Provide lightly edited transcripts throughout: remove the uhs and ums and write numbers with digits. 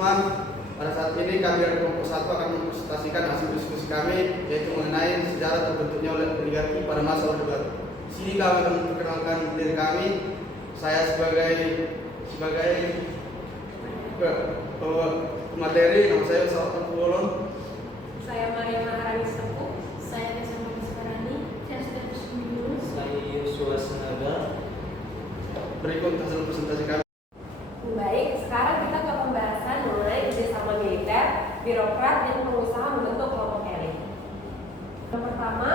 teman-teman, pada saat ini kami dari kelompok 1 akan mempresentasikan hasil diskusi kami, yaitu mengenai sejarah terbentuknya oligarki pada masa Orde Baru. Di sini kami akan memperkenalkan diri kami. Saya sebagai materi, nama saya Salman Pulon. Saya Maria Maharani Sepuh. Saya Desa Manisarani. Saya sudah bersembunyi. Saya Yosua Senaga. Berikut hasil presentasi kami. Baik, sekarang kita ke pembahasan mengenai kerjasama militer, birokrat, dan pengusaha membentuk kelompok elit. Yang pertama,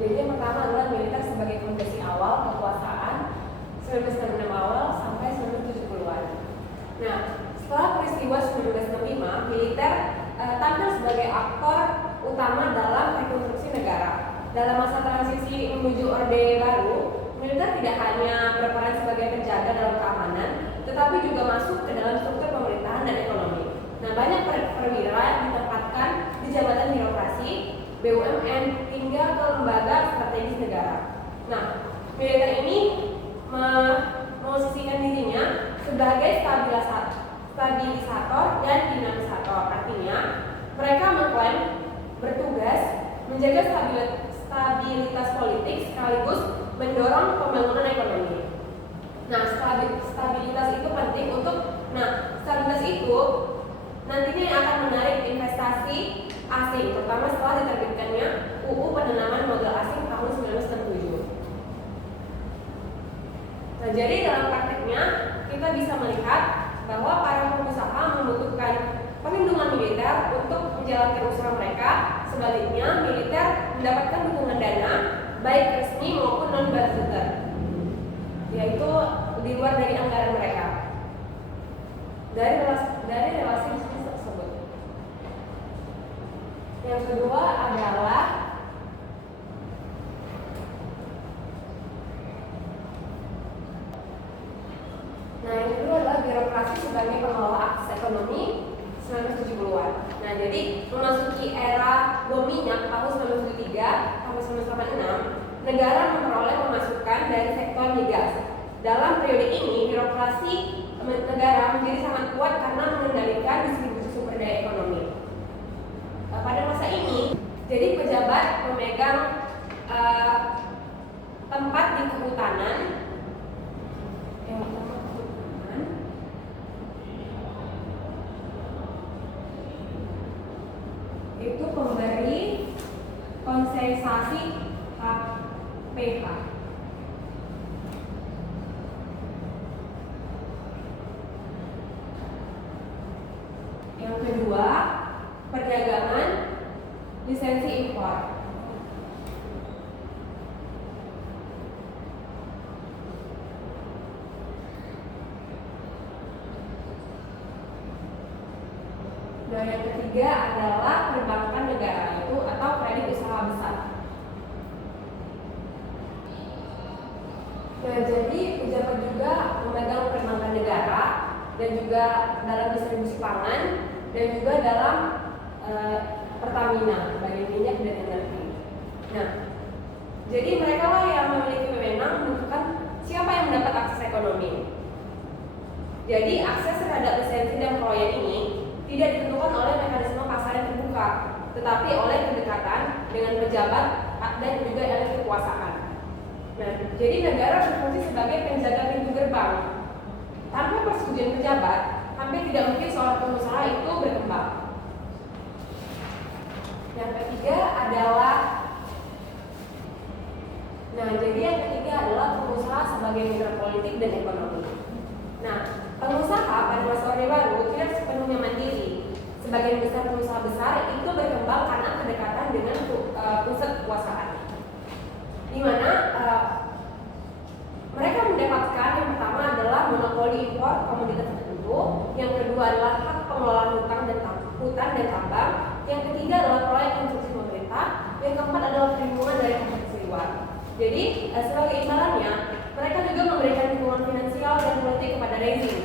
jadi yang pertama adalah militer sebagai fondasi awal kekuasaan 1966 awal sampai 1970-an. Nah, setelah peristiwa 1965, militer tampil sebagai aktor utama dalam rekonstruksi negara. Dalam masa transisi menuju Orde Baru, militer tidak hanya berperan sebagai penjaga dalam keamanan, tetapi juga masuk ke dalam struktur pemerintahan dan ekonomi. Nah, banyak perwira ditempatkan di jabatan birokrasi, BUMN, hingga ke lembaga strategis negara. Nah, militer ini memosisikan dirinya sebagai stabilisator dan dinamisator. Artinya, mereka mengklaim bertugas menjaga stabilitas politik sekaligus mendorong pembangunan ekonomi. Nah, stabilitas itu penting stabilitas itu nantinya akan menarik investasi asing, terutama setelah diterbitkannya UU Penanaman Modal Asing tahun 1967. Nah, jadi dalam prakteknya kita bisa melihat bahwa para pengusaha membutuhkan perlindungan militer untuk menjalankan usaha mereka. Sebaliknya, militer mendapatkan dukungan dana baik resmi maupun non-budgeter, yaitu di luar dari anggaran mereka dari relasi bisnis tersebut. Yang kedua adalah birokrasi sebagai pengelola akses ekonomi 1970-an. Nah, jadi memasuki era bom minyak tahun 1973 sampai 1986, negara memperoleh pemasukan dari sektor migas. Dalam periode ini, birokrasi negara menjadi sangat kuat karena mengendalikan distribusi sumber daya ekonomi. Pada masa ini, jadi pejabat memegang tempat di kehutanan, itu pemberi konsesasi HPH. Yang kedua, perdagangan lisensi impor. Dan yang ketiga adalah perbankan negara itu atau kredit usaha besar. Nah, jadi pejabat juga memegang perbankan negara dan juga dalam distribusi pangan dan juga dalam Pertamina, bagian minyak dan energi. Nah, jadi mereka lah yang memiliki wewenang menentukan siapa yang mendapat akses ekonomi. Jadi akses terhadap lisensi dan proyek ini tidak ditentukan oleh mekanisme pasar yang terbuka, tetapi oleh kedekatan dengan pejabat dan juga elit kekuasaan. Nah, jadi negara berfungsi sebagai penjaga pintu gerbang. Tanpa persetujuan pejabat, hampir tidak mungkin seorang pengusaha itu berkembang. Yang ketiga adalah pengusaha sebagai mitra politik dan ekonomi. Nah, pengusaha pada masa Orde Baru tidak sepenuhnya mandiri. Sebagian besar pengusaha besar itu berkembang karena kedekatan dengan impor komoditas tertentu. Yang kedua adalah hak pengelolaan hutan dan tambang. Yang ketiga adalah proyek konstruksi pemerintah. Yang keempat adalah perlindungan dari kompetisi luar. Jadi sebagai imbalannya, mereka juga memberikan dukungan finansial dan politik kepada rezim.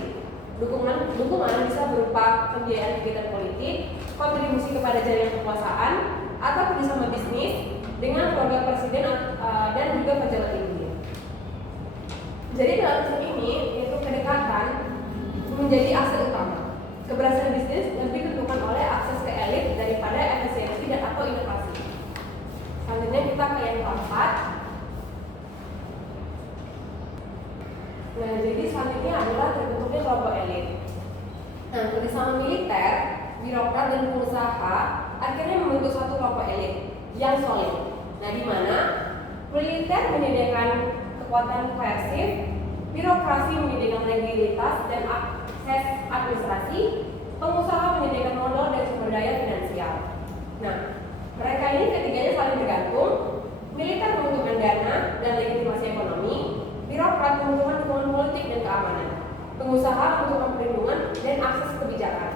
Dukungan bisa berupa pembiayaan kegiatan politik, kontribusi kepada jaringan kekuasaan, atau kerjasama bisnis dengan keluarga presiden dan juga pejabat tinggi. Jadi dalam sistem ini, yaitu kedekatan menjadi aset utama. Keberhasilan bisnis lebih ditentukan oleh akses ke elit daripada efisiensi dan atau inovasi. Selanjutnya kita ke yang keempat. Nah, jadi selanjutnya adalah terbentuknya kelompok elit. Nah, kerjasama militer, birokrat dan pengusaha akhirnya membentuk satu kelompok elit yang solid. Nah, di mana militer menyediakan kekuatan koersif, birokrasi menyediakan legalitas dan akses administrasi, pengusaha menyediakan modal dan sumber daya finansial. Nah, mereka ini ketiganya saling bergantung. Militer membutuhkan dana dan legitimasi ekonomi, birokrat membutuhkan dukungan politik dan keamanan, pengusaha membutuhkan perlindungan dan akses kebijakan.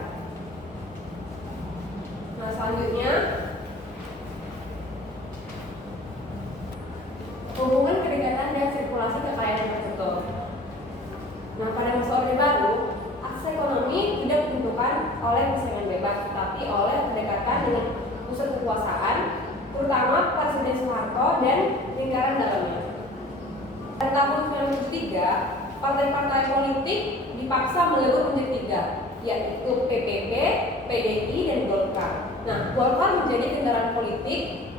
Nah, selanjutnya hubungan kedekatan dan sirkulasi kekayaan tertutup. Nah, pada masa Orde Baru, akses ekonomi tidak ditentukan oleh persaingan bebas, tetapi oleh kedekatan dengan pusat kekuasaan, terutama Presiden Soeharto dan lingkaran dalamnya. Pada tahun 1973, partai-partai politik dipaksa melebur menjadi tiga, yaitu PPP, PDI, dan Golkar. Nah, Golkar menjadi kendaraan politik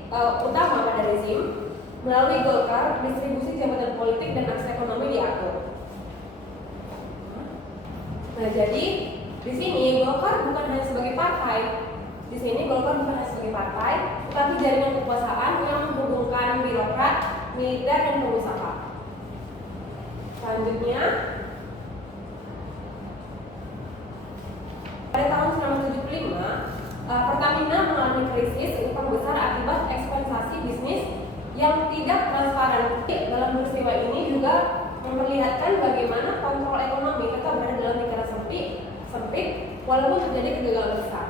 utama pada rezim. Melalui Golkar, distribusi jabatan politik dan akses ekonomi diatur. Nah, jadi di sini Golkar bukan hanya sebagai partai. Di sini Golkar bukan hanya sebagai partai, tetapi jaringan kekuasaan yang menghubungkan birokrat, militer, dan pengusaha. Selanjutnya, pada tahun 1975, Pertamina mengalami krisis utang besar akibat ekspansasi bisnis yang tidak transparan. Dalam peristiwa ini juga memperlihatkan bagaimana kontrol ekonomi tetap berada dalam lingkaran sempit walaupun terjadi kegagalan besar.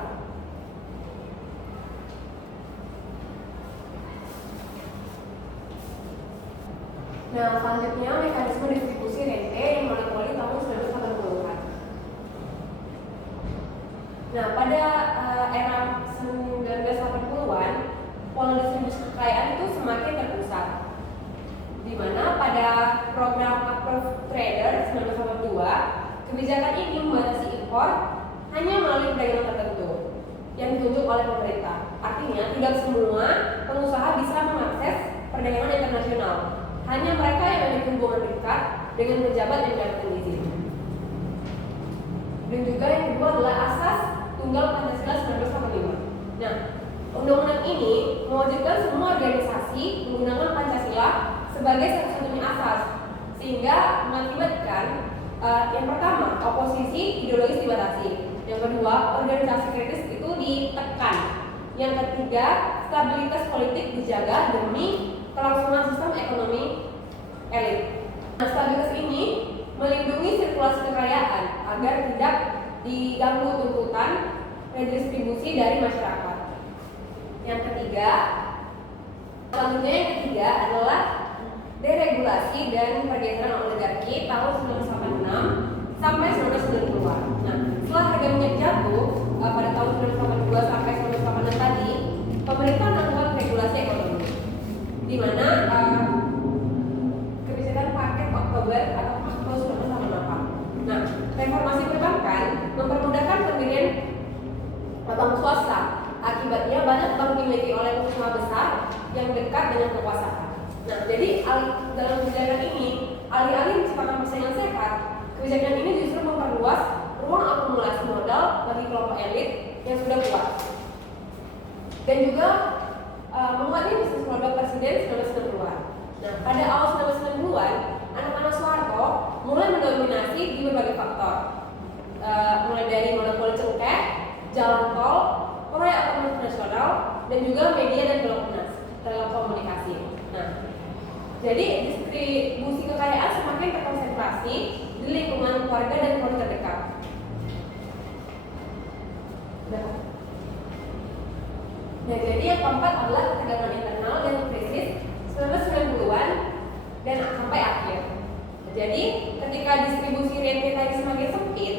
Nah, selanjutnya mekanisme distribusi rente yang monopoli tahun 1980-an. Nah, pada era 1980-an, pola distribusi kekayaan itu semakin terpusat, di mana pada program Approved Trader 1982, kebijakan ini membatasi impor hanya melalui perdagangan tertentu yang ditunjuk oleh pemerintah. Artinya, tidak semua pengusaha bisa mengakses perdagangan internasional. Hanya mereka yang memiliki hubungan dekat dengan pejabat yang mendapatkan izin. Dan juga yang kedua adalah asas tunggal Pancasila 1945. Nah, undang-undang ini mewajibkan semua organisasi menggunakan Pancasila sebagai satu-satunya asas, sehingga mengakibatkan yang pertama, oposisi ideologis dibatasi. Yang kedua, organisasi kritis itu ditekan. Yang ketiga, stabilitas politik dijaga demi kelangsungan sistem ekonomi elit. Nah, stabilitas ini melindungi sirkulasi kekayaan agar tidak diganggu tuntutan redistribusi dari masyarakat. Yang ketiga, selanjutnya yang ketiga adalah deregulasi dan pergeseran oligarki tahun 1986 sampai 1990-an. Nah, setelah harga minyak jatuh pada tahun 1982 sampai 1986 tadi, pemerintah melakukan regulasi ekonomi, di mana kebijakan paket Oktober atau Makro 1988. Nah, reformasi perbankan mempermudahkan pendirian bank swasta. Akibatnya banyak bank dimiliki oleh pengusaha besar yang dekat dengan kekuasaan. Nah, jadi dalam kebijakan ini, alih-alih menciptakan persaingan sehat, kebijakan ini justru memperluas ruang akumulasi modal bagi kelompok elit yang sudah kuat. Dan juga menguatkan bisnis keluarga presiden 1990-an. Nah, pada awal 1990-an, anak-anak Soeharto mulai mendominasi di berbagai faktor, mulai dari monopoli cengkeh, jalan tol, proyek otomotif nasional, dan juga media dan telekomunikasi. Nah, Jadi distribusi kekayaan semakin terkonsentrasi di lingkungan keluarga dan keluarga terdekat. Nah, jadi yang keempat adalah ketegangan internal dan krisis 1990-an dan sampai akhir. Jadi ketika distribusi rente tadi semakin sempit,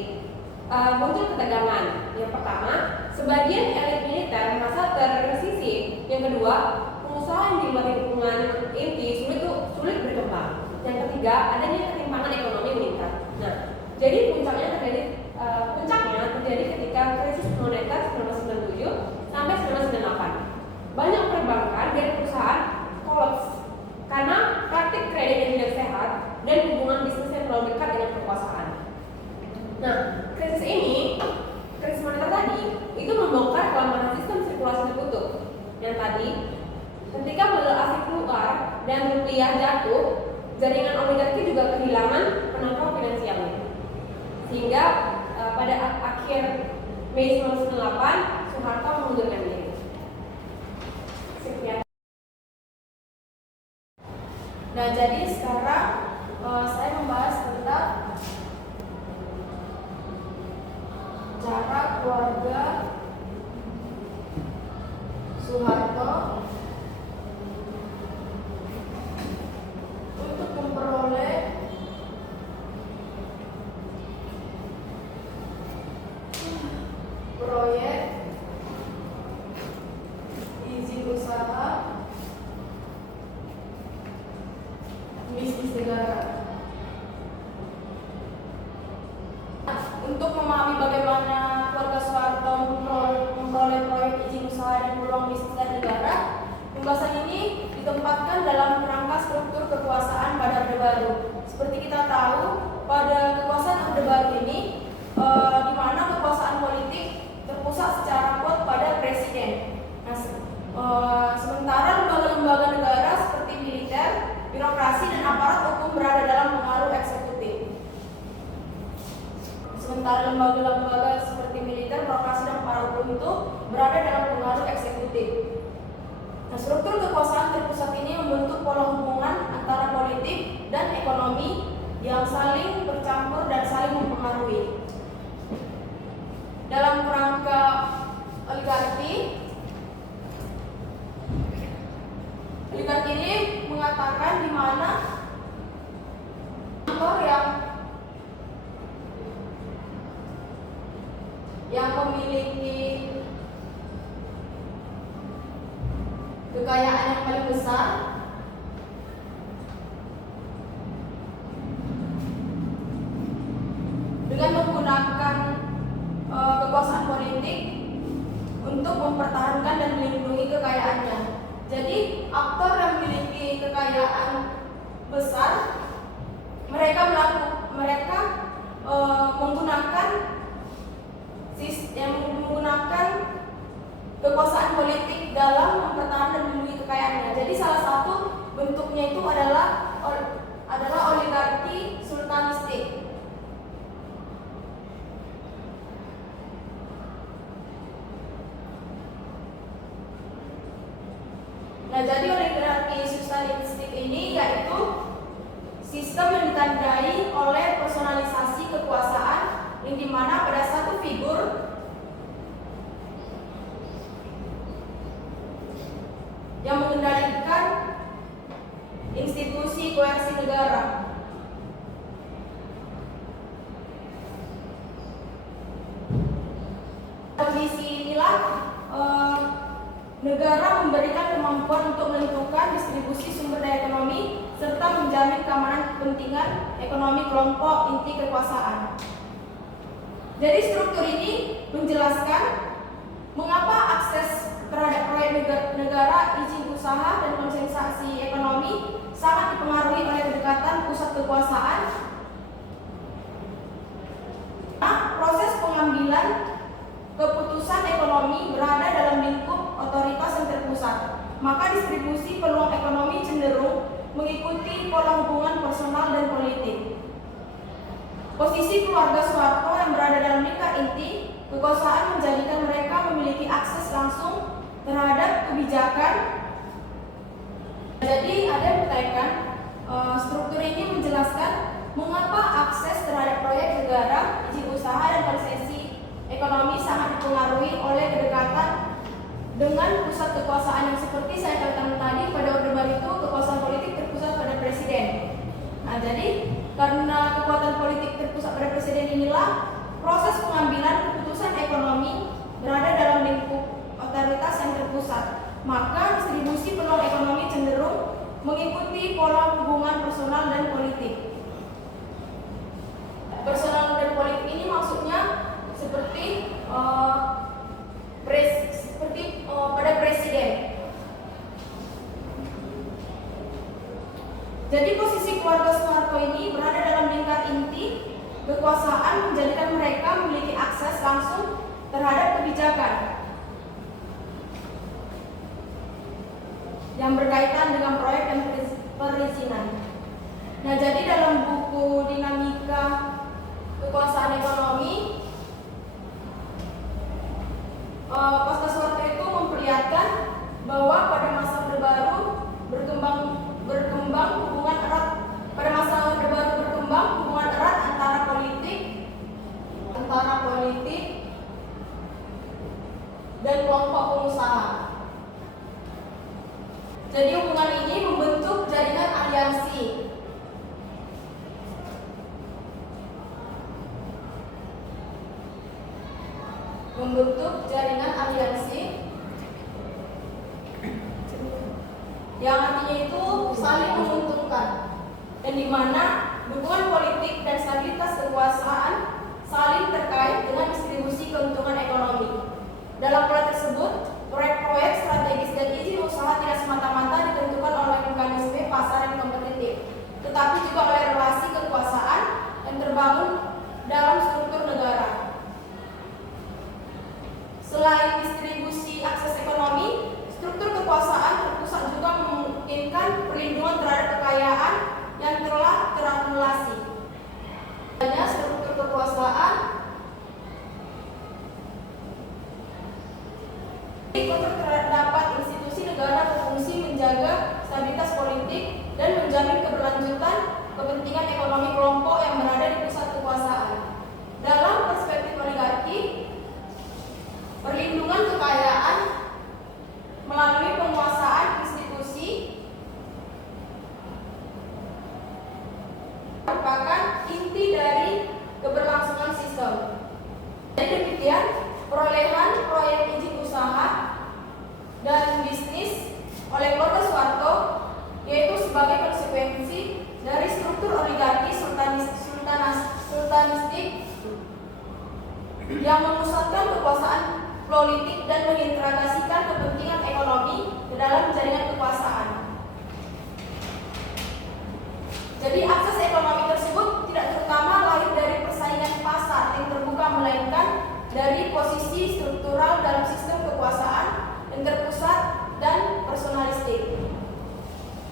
muncul ketegangan. Yang pertama, sebagian elit militer merasa tersisih. Yang kedua, pengusaha yang di luar lingkungan inti sulit berkembang. Yang ketiga, adanya ketimpangan ekonomi meningkat. Nah, jadi puncaknya terjadi ketika krisis moneter 1997 sampai 1998. Banyak perbankan dan perusahaan kolaps karena praktik kredit yang tidak sehat dan hubungan bisnis yang terlalu dekat dengan kekuasaan. Nah, krisis moneter tadi itu membongkar kelemahan sistem sirkulasi tertutup. Yang tadi, ketika modal asing keluar dan rupiah jatuh, jaringan oligarki juga kehilangan penopang finansialnya. Sehingga pada akhir Mei 1998, Soeharto mengundurkan diri. Sekian. Nah, jadi sekarang saya membahas tentang cara keluarga Soeharto untuk memperoleh proyek izin usaha bisnis negara. Untuk memahami bagaimana keluarga Soeharto memperoleh proyek izin usaha dan peluang bisnis dan negara, pembahasan ini ditempatkan dalam kerangka struktur kekuasaan pada Orde Baru. Seperti kita tahu, pada kekuasaan Orde Baru ini, di mana kekuasaan politik terpusat secara kuat pada presiden. Nah, sementara lembaga-lembaga negara seperti militer, birokrasi dan aparat hukum berada dalam pengaruh eksekutif. Sementara lembaga-lembaga seperti militer, birokrasi dan aparat hukum itu berada dalam pengaruh eksekutif. Nah, struktur kekuasaan terpusat ini membentuk pola hubungan antara politik dan ekonomi yang saling bercampur dan saling mempengaruhi. Dalam kerangka oligarki ini mengatakan di mana aktor yang memiliki kekayaan yang paling besar dengan menggunakan kekuasaan politik untuk mempertahankan dan melindungi kekayaannya. Jadi aktor yang memiliki kekayaan besar, mereka menggunakan kekuasaan politik dalam mempertahankan dan melindungi kekayaannya. Jadi salah satu bentuknya itu adalah oligarki sultanistik. Nah, jadi oligarki sultanistik ini yaitu sistem yang ditandai oleh personalisasi kekuasaan yang dimana pada satu figur yang mengendalikan institusi koersi negara. Kondisi inilah negara memberikan kemampuan untuk menentukan distribusi sumber daya ekonomi serta menjamin keamanan kepentingan ekonomi kelompok inti kekuasaan. Jadi struktur ini menjelaskan mengapa akses terhadap proyek negara, izin usaha dan konsentrasi ekonomi sangat dipengaruhi oleh kedekatan pusat kekuasaan. Nah, proses pengambilan keputusan ekonomi berada dalam lingkup otoritas yang terpusat, maka distribusi peluang ekonomi cenderung mengikuti pola hubungan personal dan politik. Posisi keluarga Soeharto yang berada dalam lingkar inti kekuasaan menjadikan mereka memiliki akses langsung terhadap kebijakan. Jadi ada yang bertanyakan, proyek negara, izin usaha, dan konsesi ekonomi sangat dipengaruhi oleh kedekatan dengan pusat kekuasaan yang seperti saya katakan tadi, pada Orde Baru itu kekuasaan politik terpusat pada presiden. Nah, jadi karena kekuatan politik terpusat pada presiden inilah proses pengambilan keputusan ekonomi berada dalam lingkup otoritas yang terpusat. Maka distribusi peluang ekonomi cenderung mengikuti pola hubungan personal dan politik. Personal dan politik ini maksudnya seperti pada presiden. Jadi posisi keluarga Soeharto ini berada dalam lingkar inti kekuasaan, menjadikan mereka memiliki akses langsung terhadap kebijakan yang berkaitan dengan proyek dan perizinan. Nah, jadi dalam buku Dinamika Kekuasaan Ekonomi, Pasca Soeharto itu memperlihatkan bahwa pada masa Orde Baru berkembang hubungan erat. Pada masa Orde Baru berkembang hubungan erat antara politik dan kelompok pengusaha. Jadi hubungan ini membentuk jaringan aliansi. Yang artinya itu saling menguntungkan, dan di mana dukungan politik dan stabilitas kekuasaan saling terkait dengan distribusi keuntungan ekonomi. Dalam proyek tersebut, proyek-proyek strategis dan izin usaha tidak semata-mata ditentukan oleh mekanisme pasar yang kompetitif, tetapi juga oleh relasi kekuasaan yang terbangun dalam struktur negara. Selain distribusi akses ekonomi, struktur kekuasaan terpusat juga memungkinkan perlindungan terhadap kekayaan yang telah terakumulasi. Adanya struktur kekuasaan terdapat institusi negara berfungsi menjaga stabilitas politik dan menjamin keberlanjutan kepentingan ekonomi kelompok yang berada di pusat kekuasaan. Dalam perspektif oligarki, perlindungan kekayaan melalui penguasaan institusi merupakan inti dari keberlangsungan sistem. Jadi demikian perolehan proyek izin usaha dan bisnis oleh keluarga Soeharto, yaitu sebagai konsekuensi dari struktur oligarki sultanistik yang memusatkan kekuasaan politik dan mengintegrasikan kepentingan ekonomi ke dalam jaringan kekuasaan. Jadi akses ekonomi tersebut tidak terutama lahir dari persaingan pasar yang terbuka, melainkan dari posisi struktural dalam sistem kekuasaan yang terpusat dan personalistik.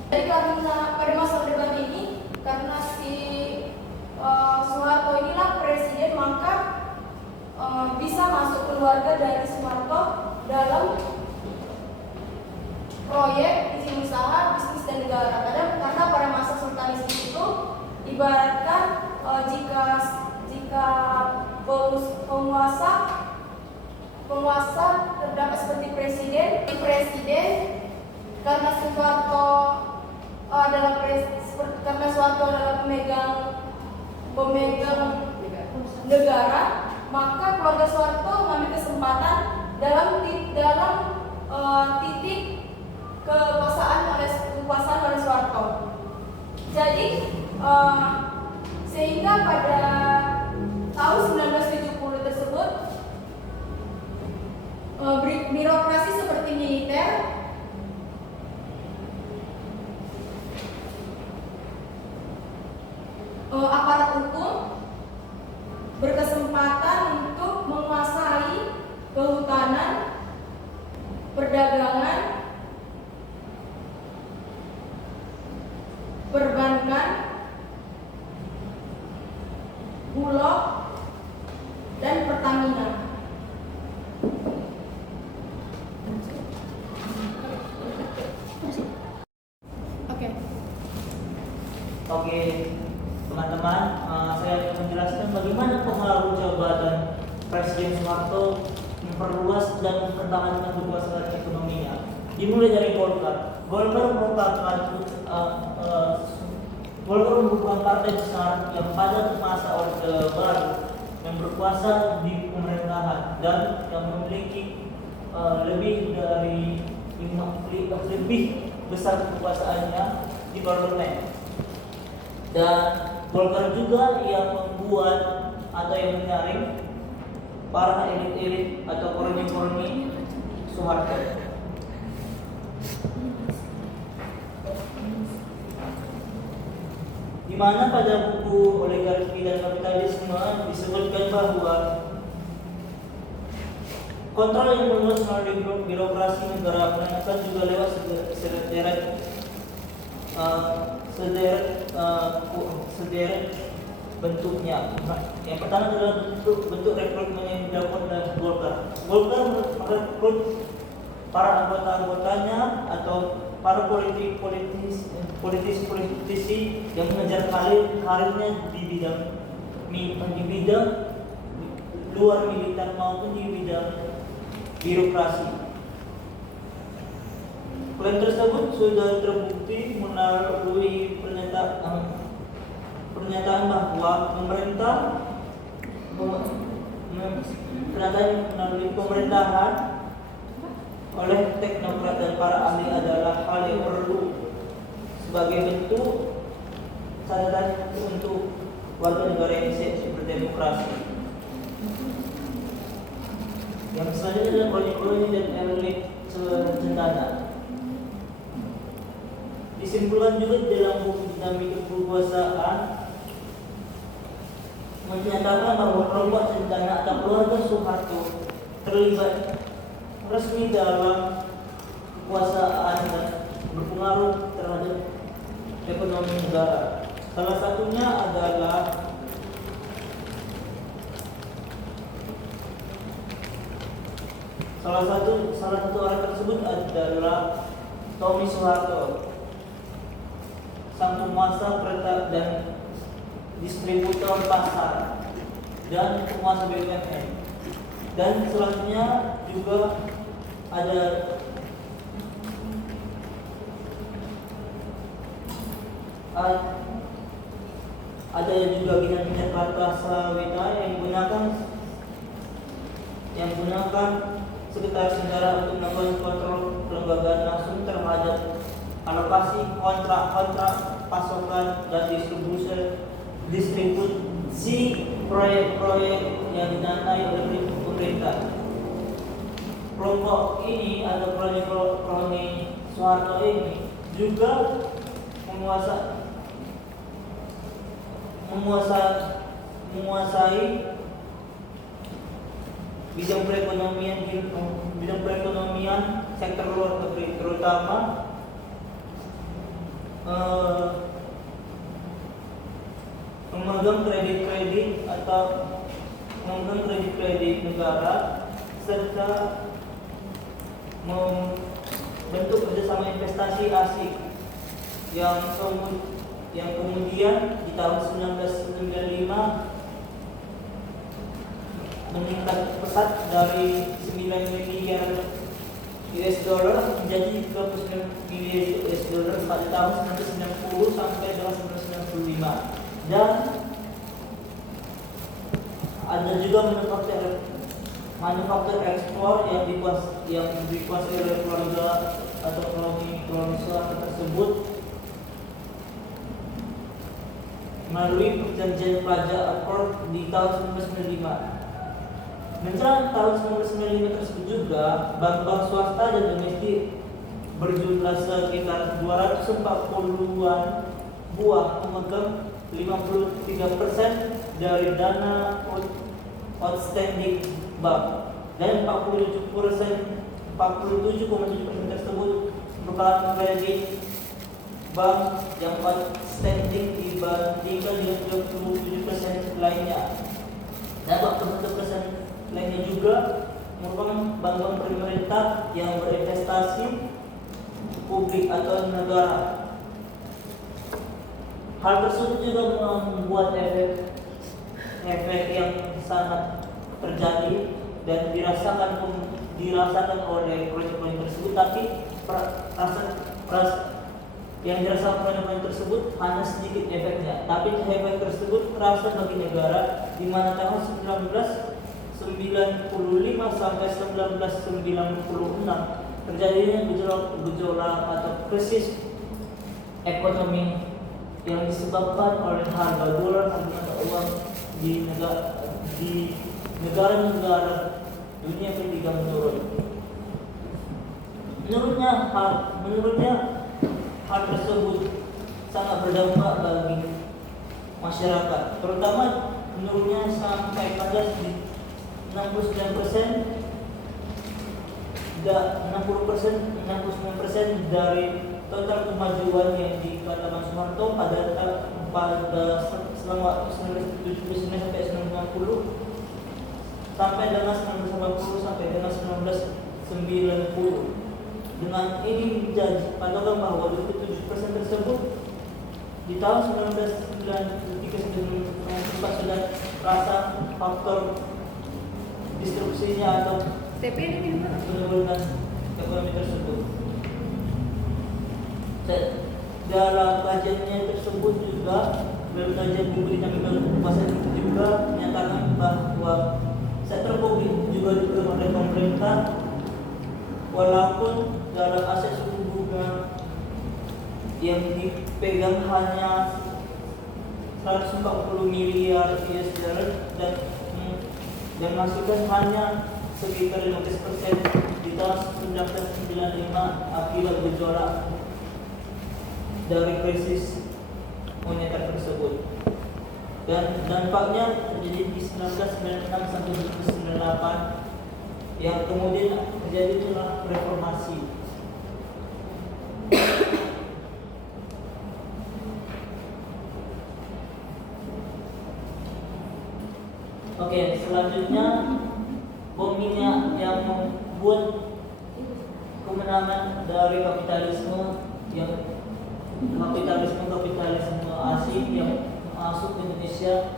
Jadi karena pada masa Orde Baru ini, karena si Soeharto inilah presiden, maka bisa masuk keluarga dari Soeharto dalam proyek izin usaha, bisnis, dan negara. Karena pada masa sultanistik itu ibaratkan jika penguasa terdapat seperti presiden, karena Soeharto adalah pemegang negara, maka keluarga Soeharto mengambil kesempatan dalam titik kekuasaan oleh Soeharto. Jadi sehingga pada tahun 1970 tersebut birokrasi seperti militer, aparat hukum berkesempatan untuk menguasai kehutanan, perdagangan, perbankan, bulog, dan Pertamina. Oke, teman-teman, saya akan menjelaskan menjelaskan bagaimana pengaruh jabatan Presiden Soeharto memperluas dan mempertahankan kekuasaan ekonominya. Dimulai dari Golkar. Golkar merupakan partai besar yang pada masa Orde Baru yang berkuasa di pemerintahan dan yang memiliki lebih besar kekuasaannya di parlemen. Dan Golkar juga yang membuat atau yang menyaring para elit-elit atau koroni-koroni Soeharto. Di mana pada buku Oligarki dan Kapitalisme disebutkan bahwa kontrol yang meluas melalui birokrasi negara menandakan juga lewat sederet bentuknya. Yang pertama adalah bentuk rekrutmen yang dilakukan oleh Golkar. Golkar merekrut para anggota-anggotanya atau para politisi yang mengejar karirnya di bidang luar militer maupun di bidang birokrasi. Klaim tersebut sudah terbukti melalui pernyataan bahwa melalui pemerintahan oleh teknokrat dan para ahli adalah hal yang perlu sebagai bentuk catatan untuk warga negara yang siap berdemokrasi. Yang selanjutnya adalah koloni-koloni dan elit cendana. Disimpulkan juga dalam buku dinamika kekuasaan menyatakan bahwa kelompok cendana atau keluarga Soeharto terlibat resmi dalam kekuasaan dan berpengaruh terhadap ekonomi negara. Salah satunya adalah salah satu orang tersebut adalah Tommy Soeharto, sang penguasa kereta dan distributor pasar dan penguasa BUMN. Dan selanjutnya juga ada juga bina-bina Kartasawita yang menggunakan sekretaris negara untuk melakukan kontrol kelembagaan langsung terhadap alokasi kontrak pasokan dan distribusi proyek-proyek yang didanai oleh pemerintah. Kelompok ini atau kroni Soeharto ini juga menguasai bidang perekonomian sektor luar negeri, terutama memegang kredit negara serta membentuk kerjasama investasi asing yang kemudian di tahun 1995 meningkat pesat dari 9 miliar US dollar menjadi 39 miliar US dollar pada tahun 1990 sampai dengan 1995. Dan ada juga manufaktur ekspor yang dikuasai oleh keluarga atau koloni Soeharto tersebut melalui perjanjian pajak Accord di tahun 1995. Menjelang tahun 1995 tersebut juga bank-bank swasta dan domestik berjumlah sekitar 240-an buah memegang 53% dari dana outstanding bank dan 47,7% tersebut merupakan kredit bank yang outstanding dibandingkan dengan 27% lainnya. Dan 41% lainnya juga merupakan bank-bank pemerintah yang berinvestasi publik atau negara. Hal tersebut juga membuat efek efek yang sangat terjadi dan dirasakan oleh proyek-proyek tersebut, tapi yang dirasakan proyek-proyek tersebut hanya sedikit efeknya, tapi efek tersebut terasa bagi negara, di mana tahun 1995 sampai 1996 terjadinya gejolak atau krisis ekonomi yang disebabkan oleh harga dolar, harga mata uang di negara-negara dunia ketiga menurun. Menurutnya hal tersebut sangat berdampak bagi masyarakat, terutama menurunnya sampai pada 69% dari total kemajuan yang dikatakan Soeharto selama 1979 sampai 1990 sampai dengan 1980 sampai dengan 1990. Dengan ini menjadi patokan bahwa 27% tersebut di tahun 1993 sudah rasa faktor disrupsinya atau penurunan ekonomi tersebut. Dalam kajiannya tersebut juga, dalam kajian buku dinamika pasar juga menyatakan bahwa sektor publik juga diberikan oleh pemerintah, walaupun dalam aset suku bunga yang dipegang hanya 140 miliar US dollar dan masukan hanya sekitar 15% di tahun 1995 akibat gejolak dari krisis moneter tersebut, dan dampaknya terjadi di 1996 sampai 1998 yang kemudian terjadi adalah reformasi. Oke, selanjutnya bom minyak yang membuat kemenangan dari kapitalisme asing yang masuk ke Indonesia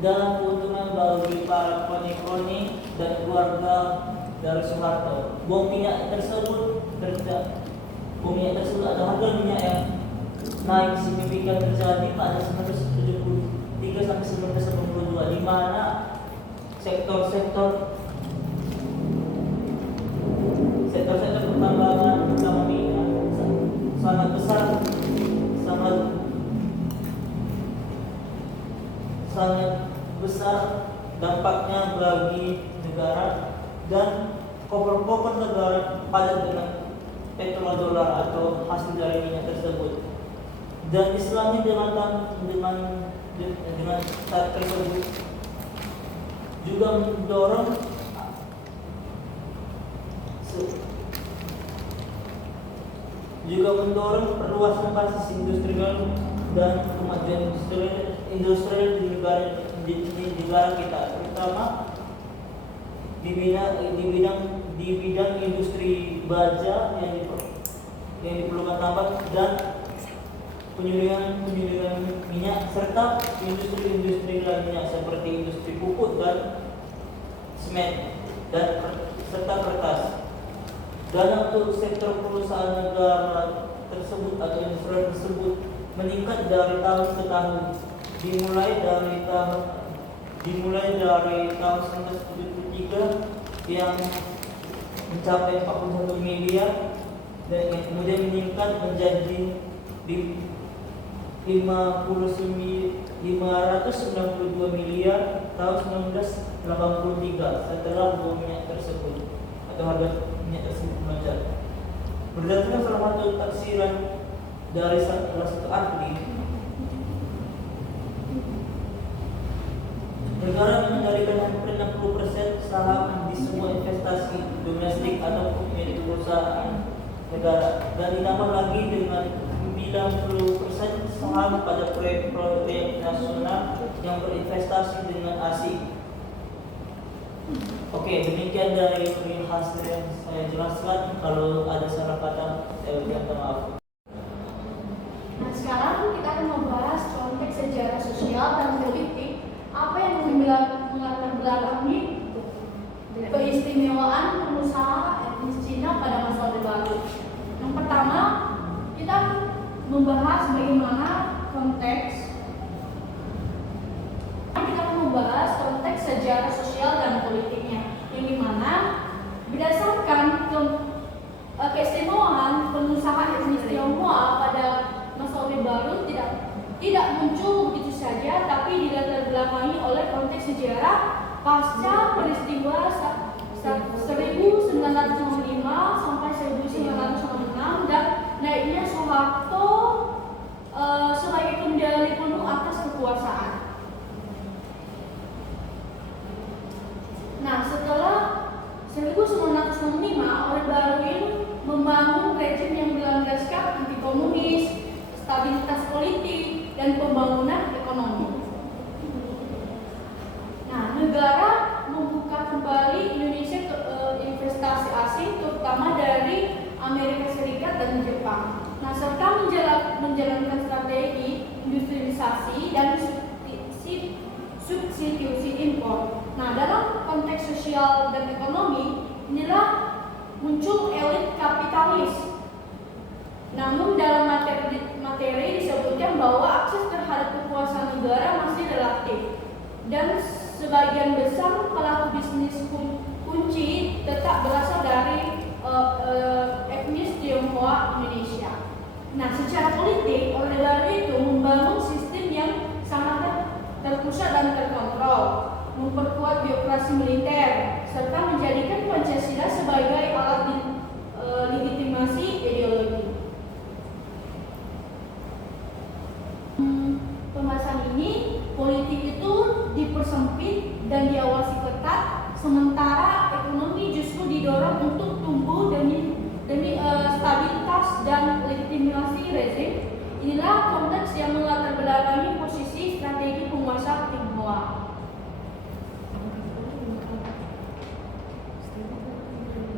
dan keuntungan bagi para kroni-kroni dan keluarga dari Soeharto. Bom minyak tersebut ada harga minyak yang naik signifikan terjadi pada 1973 sampai 1992, di mana sektor pertambangan terutama minyak sangat besar, sangat besar dampaknya bagi negara, dan koper-koper negara padat dengan petrodolar atau hasil dari minyak tersebut. Dan Islamnya dengan saat tersebut juga mendorong perluasan basis industrial dan kemajuan industrial di negara kita, terutama di bidang industri baja yang diperlukan tambang dan penyulingan minyak, serta industri lainnya seperti industri pupuk dan semen serta kertas. Dalam untuk sektor perusahaan negara tersebut atau industri tersebut meningkat dari tahun ke tahun, dimulai dari tahun 1973 yang mencapai 41 miliar dan kemudian meningkat menjadi 592 miliar tahun 1983 setelah bom minyak tersebut atau harga minyak tersebut melonjak. Berdasarkan salah satu taksiran dari salah satu ahli, negara mengendalikan hampir 60% saham di semua investasi domestik ataupun milik perusahaan negara, dan ditambah lagi dengan 90% saham pada proyek-proyek nasional yang berinvestasi dengan asing. Oke, demikian dari hasil yang saya jelaskan. Kalau ada salah kata, saya minta maaf. Nah, sekarang kita akan membahas konteks sejarah sosial dan politik apa yang membahas bagaimana konteks sejarah sosial dan politiknya, yang dimana berdasarkan keistimewaan pengusaha etnis Tionghoa pada masa Orde Baru tidak muncul begitu saja, tapi dilatar belakangi oleh konteks sejarah pasca peristiwa 1905 sampai 1906 dan naiknya Soeharto sebagai kendali penuh atas kekuasaan. Nah, setelah 1965, Orde Baru ini membangun rejim yang berlandaskan anti komunis, stabilitas politik, dan pembangunan ekonomi. Nah, negara membuka kembali Indonesia ke investasi asing, terutama dari Amerika Serikat dan Jepang. Nah, serta menjalankan strategi industrialisasi dan substitusi impor. Nah, dalam konteks sosial dan ekonomi, inilah muncul elit kapitalis. Namun dalam materi disebutkan bahwa akses terhadap kekuasaan negara masih relatif dan sebagian besar pelaku bisnis kunci tetap berasal dari etnis Tionghoa Indonesia. Nah, secara politik, Orde Baru itu membangun sistem yang sangat terpusat dan terkontrol, memperkuat birokrasi militer, serta menjadikan Pancasila sebagai alat legitimasi ideologi. Pembahasan ini, politik itu dipersempit dan diawasi ketat, sementara ekonomi justru didorong untuk tumbuh demi stabilitas dan legitimasi rezim. Inilah konteks yang melatar belakangi posisi strategi penguasa Tionghoa.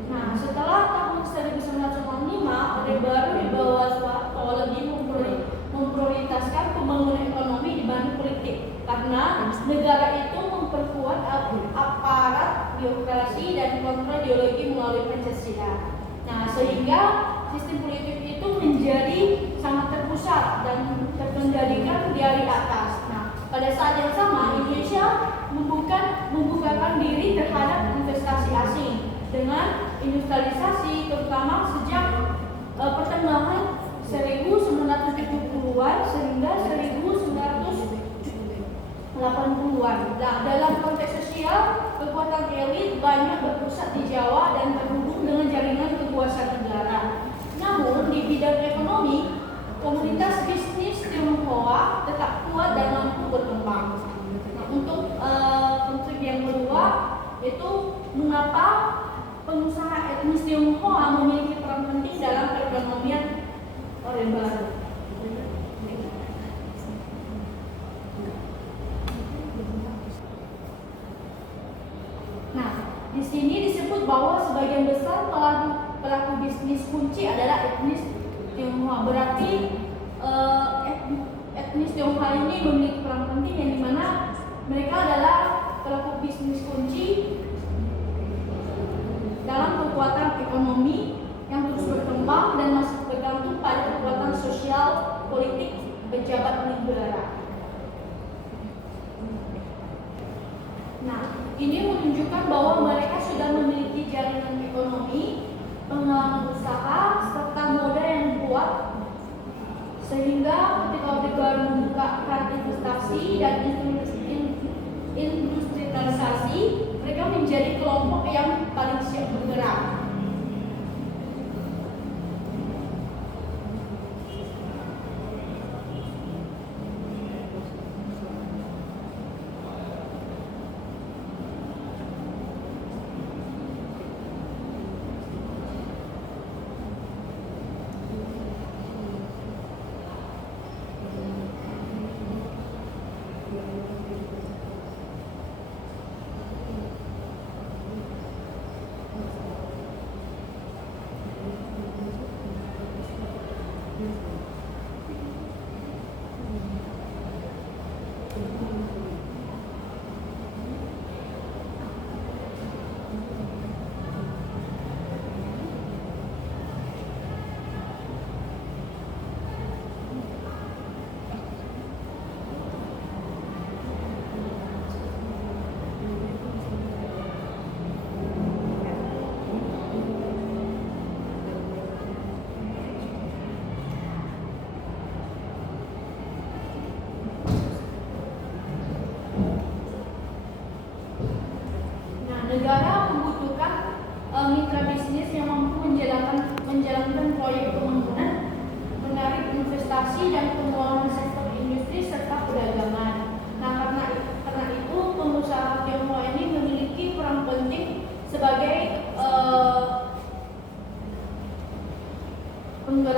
Nah, setelah tahun 1905, Orde Baru di bawah Soeharto lebih memprioritaskan pembangunan ekonomi dibanding politik, karena negara itu memperkuat aparat birokrasi dan kontrol ideologi melalui Pancasila. Nah, sehingga sistem politik itu menjadi sangat terpusat dan terkendalikan dari atas. Nah, pada saat yang sama Indonesia membukakan diri terhadap investasi asing dengan industrialisasi, terutama sejak pertengahan 1970-an sehingga 1980-an. Nah, dalam konteks sosial, kekuatan elit banyak berpusat di Jawa dan terhubung dengan jaringan kekuasaan negara. Namun di bidang ekonomi, komunitas bisnis Tionghoa tetap kuat dan mampu berkembang. Nah, untuk prinsip yang kedua, itu mengapa pengusaha etnis Tionghoa memiliki peran penting dalam perekonomian Orde Baru. Nah, di sini disebut bahwa sebagian besar pelaku bisnis kunci adalah etnis Tionghoa. Berarti etnis Tionghoa ini memiliki peran penting yang dimana mereka adalah pelaku bisnis kunci dalam kekuatan ekonomi yang terus berkembang dan masih bergantung pada kekuatan sosial politik pejabat negara. Nah, ini menunjukkan bahwa mereka sudah memiliki jaringan ekonomi, pengalaman usaha, serta modal yang kuat, sehingga ketika Orde Baru membuka investasi dan industrialisasi, mereka menjadi kelompok yang paling siap bergerak.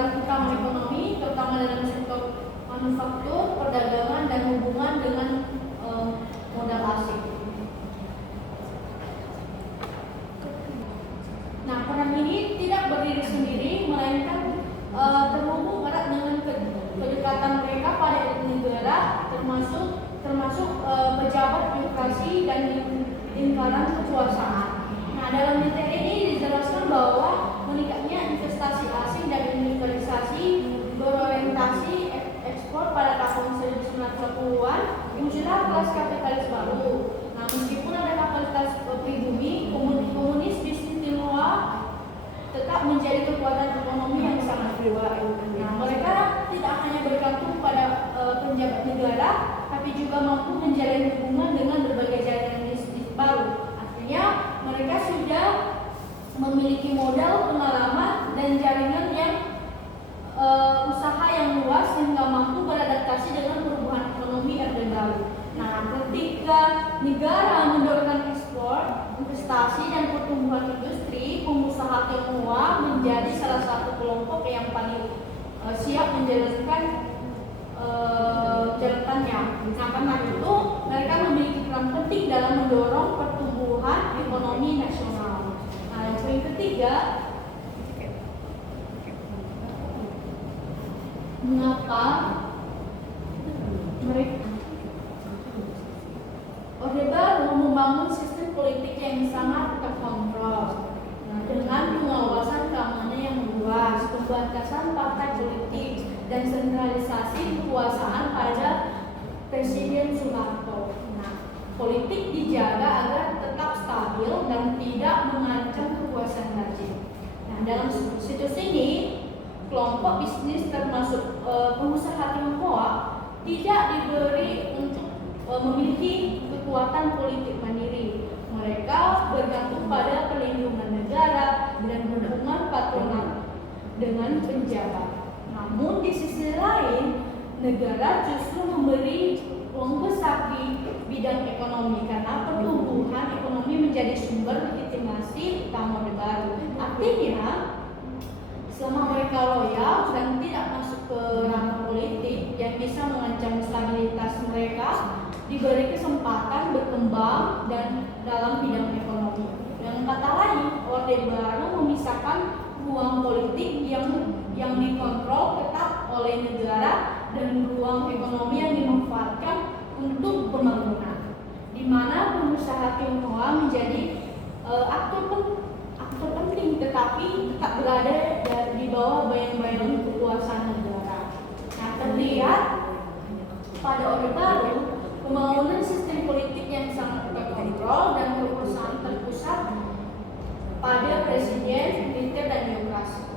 penggerak utama ekonomi, terutama dalam sektor manufaktur, perdagangan, dan hubungan dengan modal asing. Nah, peran ini tidak berdiri sendiri, melainkan terhubung erat dengan kedekatan mereka pada negara, termasuk pejabat birokrasi dan lingkaran kekuasaan. Nah, dalam materi ini dijelaskan bahwa meningkatnya investasi asing dan industrialisasi berorientasi ekspor pada tahun 1940-an, muncullah kelas kapitalis baru. Nah, meskipun ada kapitalitas pribumi, komunis bisnis Tionghoa tetap menjadi kekuatan ekonomi yang sangat kuat. Nah, mereka tidak hanya bergantung pada penjabat negara, tapi juga mampu menjalin hubungan dengan berbagai jaringan bisnis baru. Artinya, mereka sudah memiliki modal, pengalaman, dan jaringan yang usaha yang luas sehingga mampu beradaptasi dengan perubahan ekonomi Orde Baru. Nah, ketika negara mendorongkan ekspor, investasi, dan pertumbuhan industri, pengusaha Tionghoa menjadi salah satu kelompok yang paling siap menjalankannya. Nah, karena itu mereka memiliki peran penting dalam mendorong pertumbuhan ekonomi nasional. Nah, yang poin ketiga, mengapa mereka Orde Baru membangun sistem politik yang sangat terkontrol, dengan pengawasan keamanan yang luas, pembatasan partai politik, dan sentralisasi kekuasaan pada Presiden Soeharto. Nah, politik dijaga agar tetap stabil dan tidak mengancam kekuasaan rezim. Nah, dalam situs ini, kelompok bisnis termasuk pengusaha Tionghoa tidak diberi untuk memiliki kekuatan politik mandiri. Mereka bergantung pada perlindungan negara dan hubungan patronat dengan penjabat. Namun di sisi lain, negara justru memberi ruang besar di bidang ekonomi karena pertumbuhan ekonomi menjadi sumber legitimasi utama Orde Baru. Artinya, selama mereka loyal dan tidak masuk ke ranah politik yang bisa mengancam stabilitas mereka, diberi kesempatan berkembang dan dalam bidang ekonomi. Dengan kata lain, Orde Baru memisahkan ruang politik yang dikontrol ketat oleh negara dan ruang ekonomi yang dimanfaatkan untuk pembangunan, di mana pengusaha Tionghoa menjadi aktor penting, tetapi tetap berada di bawah bayang-bayang kekuasaan negara. Nah, terlihat pada Orde Baru, pembangunan sistem politik yang sangat terkontrol dan kekuasaan terpusat pada presiden, militer, dan birokrasi.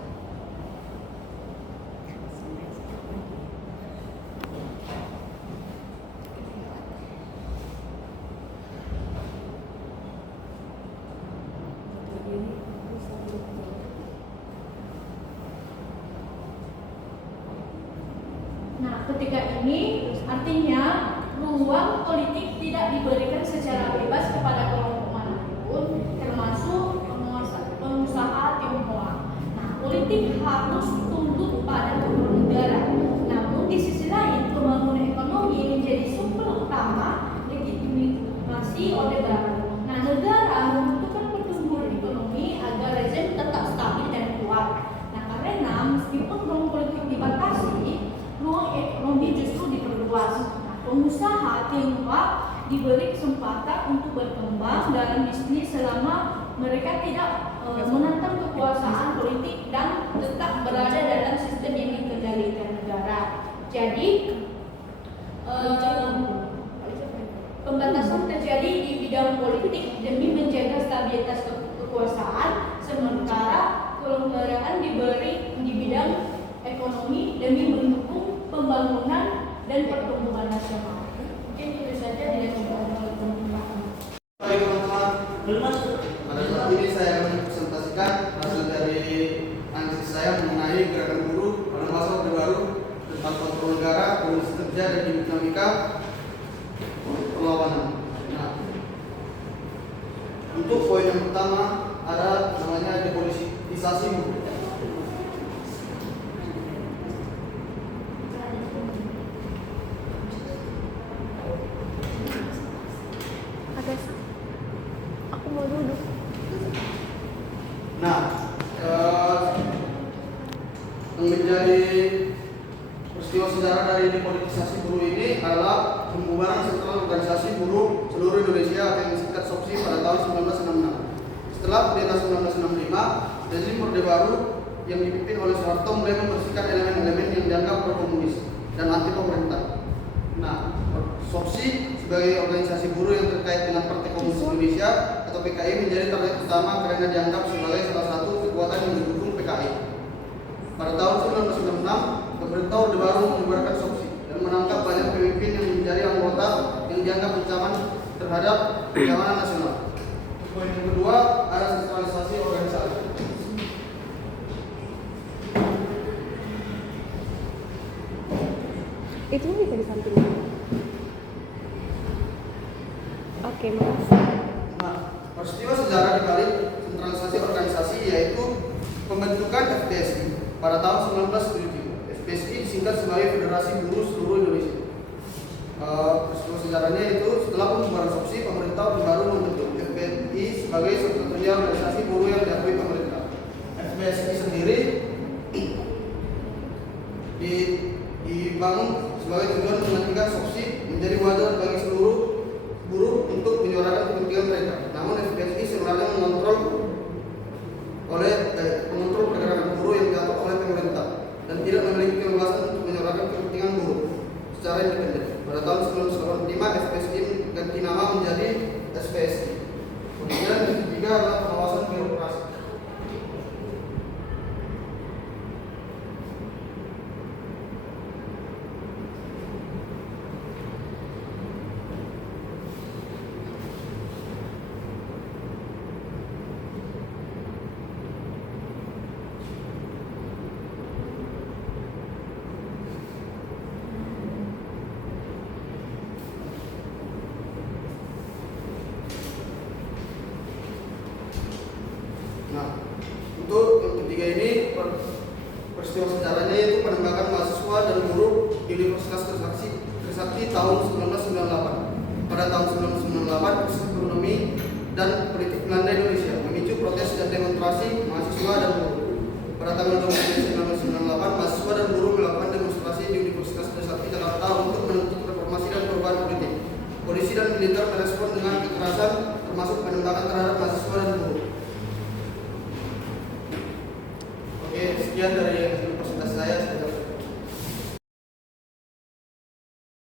Nah, ketika ini artinya ruang politik tidak diberikan secara bebas kepada kelompok manapun, termasuk pengusaha Tionghoa. Nah, politik harus tunduk pada hukum negara. Namun di sisi lain, pembangunan ekonomi menjadi sumber utama legitimasi Orde Baru. Nah, negara membutuhkan pertumbuhan ekonomi agar rezim tetap stabil dan kuat. Nah, karena meskipun ruang politik dibatasi, ruang ekonomi justru diperluas. Nah, pengusaha Tionghoa diberi kesempatan untuk berkembang dalam bisnis selama mereka tidak menentang kekuasaan politik dan tetap berada dalam sistem yang dikendalikan negara. Jadi pembatasan terjadi di bidang politik demi menjaga stabilitas kekuasaan, sementara kelonggaran diberi di bidang ekonomi demi mendukung pembangunan dan pertumbuhan nasional. Mungkin itu saja dari teman-teman. Baik teman-teman, pada saat ini saya akan presentasikan hasil dari analisis saya mengenai gerakan buruh pada masa Orde Baru tentang kontrol negara, kondisi kerja, dan dinamika perlawanan. Nah, untuk poin yang pertama ada namanya depolitisasi buruh. yang menjadi peristiwa sejarah dari depolitisasi buruh ini adalah pembubaran sentral organisasi buruh seluruh Indonesia atau yang disingkat SOPSI pada tahun 1966. Setelah kudeta 1965, rezim Orde Baru yang dipimpin oleh Soeharto mulai membersihkan elemen-elemen yang dianggap pro-komunis dan anti pemerintah. Nah, SOPSI sebagai organisasi buruh yang terkait dengan Partai Komunis Indonesia atau PKI menjadi target utama karena dianggap sebagai salah satu kekuatan yang mendukung PKI. Pada tahun 1996, pemerintah Orde Baru membubarkan SOPSI dan menangkap banyak pemimpin yang menjadi anggota yang dianggap ancaman terhadap keamanan nasional. Poin yang kedua ada sentralisasi organisasi. Itu bisa di samping. Oke, makasih. Nah, peristiwa sejarah di balik sentralisasi organisasi yaitu pembentukan FPSI pada tahun 1973. FPSI disingkat sebagai Federasi Buruh Seluruh Indonesia. Peristiwa sejarahnya itu setelah pembubaran SOPSI, pemerintah baru membentuk FPSI sebagai satu-satunya organisasi buruh yang diakui pemerintah. FPSI sendiri dibangun sebagai tujuan menggantikan SOPSI menjadi wadah bagi seluruh buruh untuk menyuarakan kepentingan mereka. Namun FPSI sebenarnya mengontrol pergerakan buruh yang diatur oleh pemerintah dan tidak memiliki kebebasan untuk menyuarakan kepentingan buruh secara independen. Pada tahun 1985 FPSI ganti nama menjadi SPSI. Kemudian yang ketiga adalah pengawasan birokrasi. Nah, untuk yang ketiga ini peristiwa sejarahnya itu penembakan mahasiswa dan buruh di Universitas Trisakti tahun 1998. Pada tahun 1998, krisis ekonomi dan politik melanda Indonesia memicu protes dan demonstrasi mahasiswa dan buruh. Pada tanggal 20 Desember 1998,